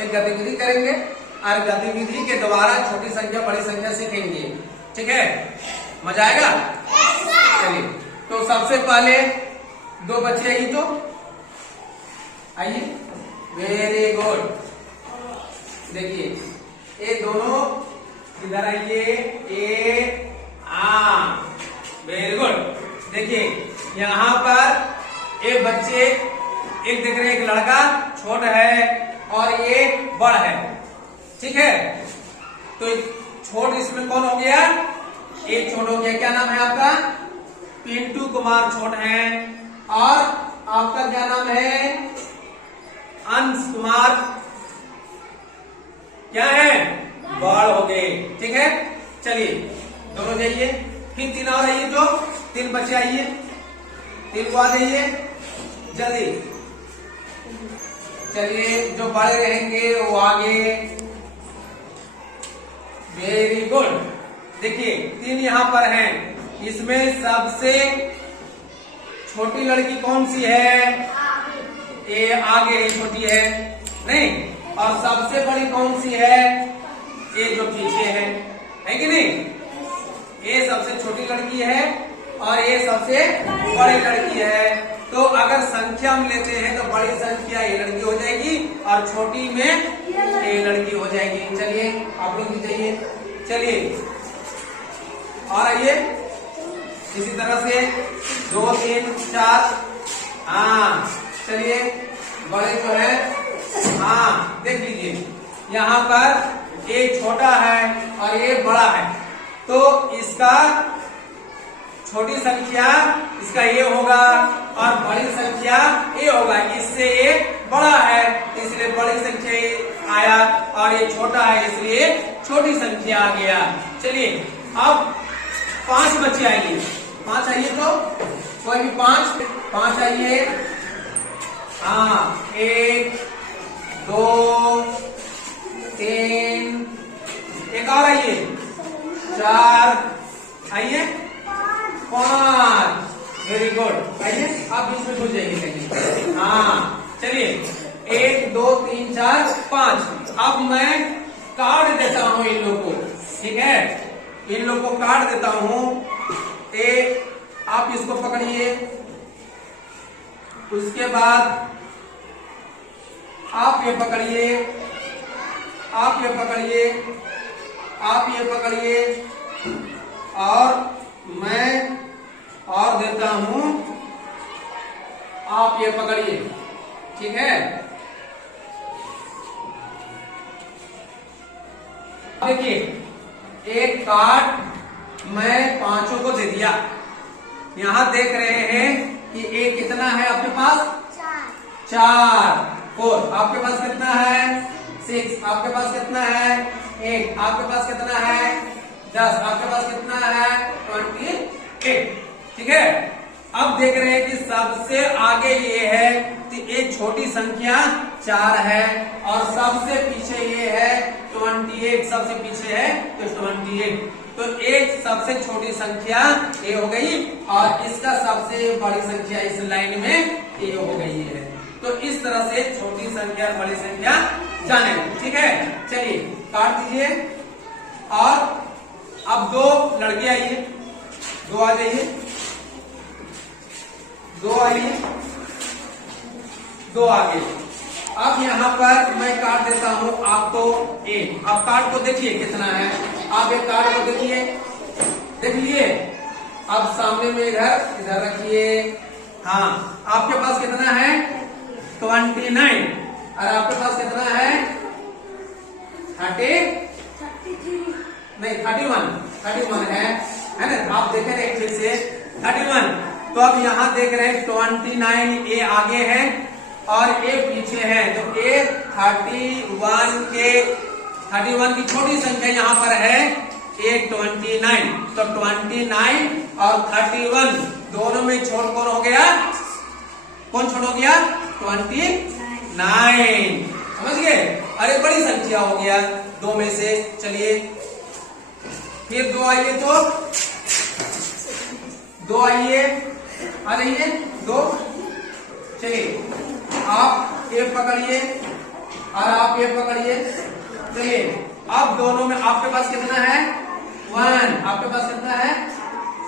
एक गतिविधि करेंगे और गतिविधि के द्वारा छोटी संख्या बड़ी संख्या सीखेंगे। ठीक है, मजा आएगा। चलिए, तो सबसे पहले दो बच्चे आइए, तो आइए, वेरी गुड। देखिए ये दोनों इधर आइए, ए आ, वेरी गुड। देखिए यहाँ पर एक बच्चे, एक देख रहे हैं, एक लड़का छोटा है और ये बड़ा है। ठीक है, तो छोट इसमें कौन हो गया? एक छोट हो गया। क्या नाम है आपका? पिंटू कुमार छोट है। और आपका क्या नाम है? अंश कुमार क्या है? बड़ हो गए। ठीक है, चलिए दोनों जाइए, फिर तीन और आइए, जो तीन बच्चे आइए, तीन को आ जाइए जल्दी। चलिए, जो बड़े रहेंगे वो आगे। Very good. देखिए तीन यहाँ पर हैं, इसमें सबसे छोटी लड़की कौन सी है? ये आगे छोटी है नहीं, और सबसे बड़ी कौन सी है? ये जो पीछे है कि नहीं? ये सबसे छोटी लड़की है और ये सबसे बड़ी लड़की है। तो अगर संख्या में लेते हैं तो बड़ी संख्या ये लड़की हो जाएगी और छोटी में ये लड़की हो जाएगी। चलिए आप लोग भी जाइए, चलिए और आइए इसी तरह से 2 3 4। हाँ चलिए, बड़े जो है, हाँ देख लीजिए, यहाँ पर एक छोटा है और ये बड़ा है, तो इसका छोटी संख्या इसका ये होगा और बड़ी संख्या ये होगा। इससे ये बड़ा है इसलिए बड़ी संख्या ये आया और ये छोटा है इसलिए छोटी संख्या आ गया। चलिए अब 5 बच्चे आइए, 5 आइए, तो कोई भी 5 आइए। हाँ 1 2 3, एक और आइए, 4 आइए, 5। Very good. आइए आप बीच में घुस जाइए कहीं। हाँ चलिए, 1 2 3 4 5। अब मैं कार्ड देता हूं इन लोगों को। ठीक है, इन लोगों को कार्ड देता हूं। आप इसको पकड़िए, उसके बाद आप ये पकड़िए, आप ये पकड़िए, आप ये पकड़िए, और मैं और देता हूं, आप ये पकड़िए। ठीक है, देखिए एक कार्ड मैं 5 को दे दिया। यहां देख रहे हैं कि एक कितना है आपके पास? 4। 4 आपके पास कितना है? 6 आपके पास कितना है? 8 आपके पास कितना है? 10 आपके पास कितना है? 28। ठीक है, अब देख रहे हैं कि सबसे आगे ये है तो ये छोटी संख्या 4 है और सबसे पीछे ये है 28। सबसे पीछे है तो 28, तो एक सबसे छोटी संख्या ये हो गई और इसका सबसे बड़ी संख्या इस लाइन में ये हो गई है। तो इस तरह से छोटी संख्या बड़ी संख्या जाने। ठीक है, चलिए काट दीजिए। और अब 2 लड़के आइए, 2 आ जाइए, 2 आइए, 2 आगे। अब यहाँ पर मैं कार्ड देता हूँ आपको 1। अब कार्ड को देखिए कितना है। आप एक कार्ड को देखिए, देख लिए। अब सामने में इधर रखिए। हाँ, आपके पास कितना है? 29। और आपके पास कितना है? 30 नहीं 31 है ना? आप देख रहे हैं फिर से 31। तो अब यहाँ देख रहे हैं 29 ए आगे है और ए पीछे है, तो ए 31 की छोटी संख्या यहाँ पर है ए 29। तो 29 और 31 दोनों में छोड़ कौन हो गया? कौन छोड़ हो गया? 29। समझ गए? अरे बड़ी संख्या हो गया 2 में से। चलिए फिर 2 आइए, तो 2 आइए, आ जाइए 2। चलिए आप एक पकड़िए, और आप ये पकड़िए। चलिए अब दोनों में आपके पास कितना है 1, आपके पास कितना है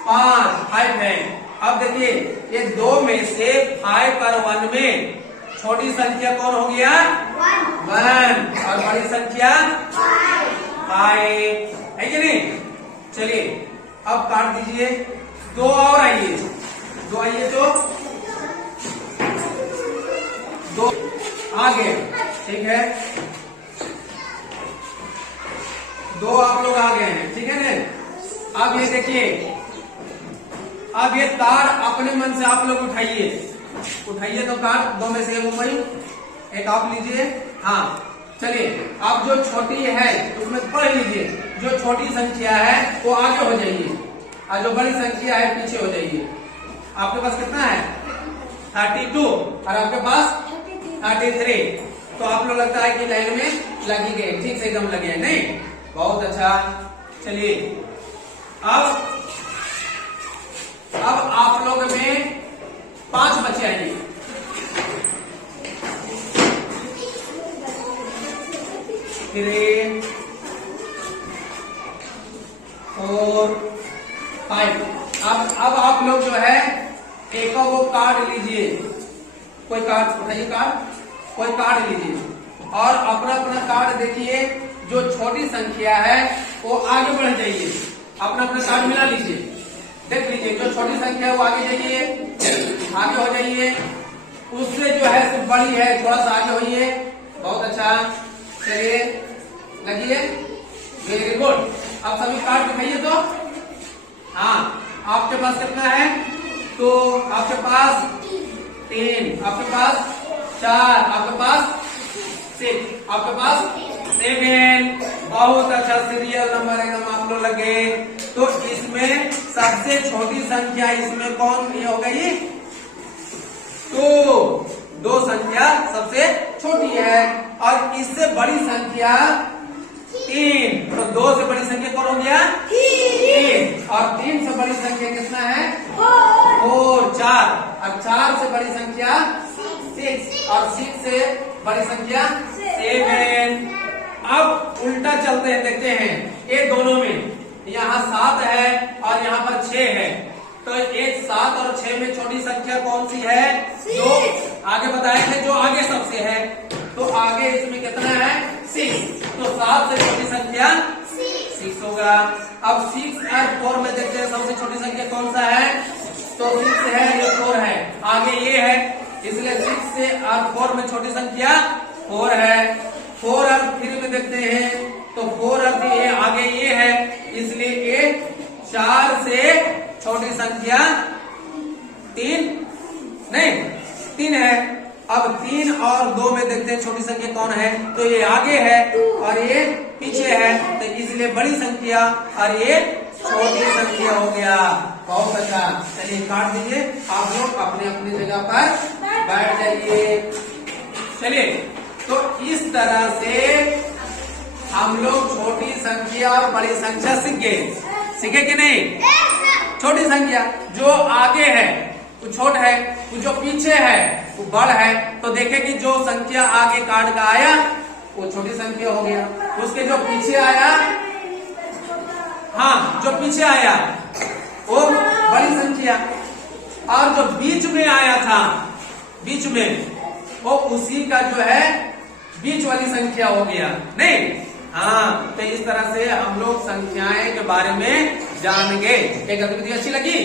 5 है। अब देखिए ये 2 में से 5 और 1 में छोटी संख्या कौन हो गया 1 और बड़ी संख्या 5 है कि नहीं। चलिए अब काट दीजिए। 2 और आइए, 2 आइए तो 2 आ गए, ठीक है। 2 आप लोग आ गए हैं, ठीक है ना। अब ये देखिए, अब ये तार अपने मन से आप लोग उठाइए तो तार 2 में से एक आप लीजिए। हाँ चलिए अब जो छोटी है उसमें पढ़ लीजिए। जो छोटी संख्या है वो आगे हो जाइए और जो बड़ी संख्या है पीछे हो जाइए। आपके पास कितना है 32 और आपके पास 33। तो आप लोग लगता है कि लाइन में लगी गए, ठीक से एकदम लगे, नहीं बहुत अच्छा। चलिए अब आप लोग में 5 बच्चे आएंगे। 3 4 5। अब आप लोग जो है एक वो कार्ड लीजिए, कोई कार्ड उठाइए, कोई कार्ड लीजिए और अपना अपना कार्ड देखिए। जो छोटी संख्या है वो आगे बढ़ जाइए, अपना अपना कार्ड मिला लीजिए, देख लीजिए। जो छोटी संख्या है वो आगे जाइए, आगे हो जाइए। उससे जो है सिर्फ बड़ी है थोड़ा सा आगे होइए, बहुत अच्छा। चलिए लगिए, वेरी गुड। अब सभी कार्ड दिखाइए तो। हाँ आपके पास कितना है तो आपके पास 3, आपके पास 4, आपके पास 6, आपके पास 7। बहुत अच्छा, सीरियल नंबर एकदम आप लोग लगे। तो इसमें सबसे छोटी संख्या इसमें कौन हो गई 2 संख्या सबसे छोटी है और इससे बड़ी संख्या 3। तो 2 से बड़ी संख्या कौन हो गया 3 और 3 से बड़ी संख्या कितना है 4। 4 और 4 से बड़ी संख्या 6 और 6 से बड़ी संख्या 7। अब उल्टा चलते हैं, देखते हैं ये दोनों में यहाँ 7 है और यहाँ पर 6 है। तो एक 7 और 6 में छोटी संख्या कौन सी है जो आगे बताए थे, जो आगे सबसे है। तो आगे इसमें कितना है 6। तो 7 से छोटी संख्या 6 होगा। अब 6 और 4 में देखते हैं सबसे छोटी संख्या कौन सा है। तो 6 है, ये 4 है, आगे ये है, इसलिए 6 से और 4 में छोटी संख्या 4 है। 4 और 3 में देखते हैं तो 4 और 3 ये आगे ये है, इसलिए ये 4 से छोटी संख्या 3 है। अब 3 और 2 में देखते हैं छोटी संख्या कौन है। तो ये आगे है और ये पीछे है, तो इसलिए बड़ी संख्या और ये छोटी संख्या हो गया। बहुत अच्छा, चलिए काट दीजिए। आप लोग अपने अपनी जगह पर बैठ जाइए। चलिए तो इस तरह से हम लोग छोटी संख्या और बड़ी संख्या सीखे कि नहीं। छोटी संख्या जो आगे है वो छोट है, वो जो पीछे है वो बड़ है। तो देखे कि जो संख्या आगे कार्ड का आया वो छोटी संख्या हो गया, उसके जो पीछे आया, हाँ जो पीछे आया वो बड़ी संख्या, और जो बीच में आया था, बीच में वो उसी का जो है बीच वाली संख्या हो गया, नहीं। हाँ तो इस तरह से हम लोग संख्याएं के बारे में जान गए। एक गतिविधि अच्छी लगी?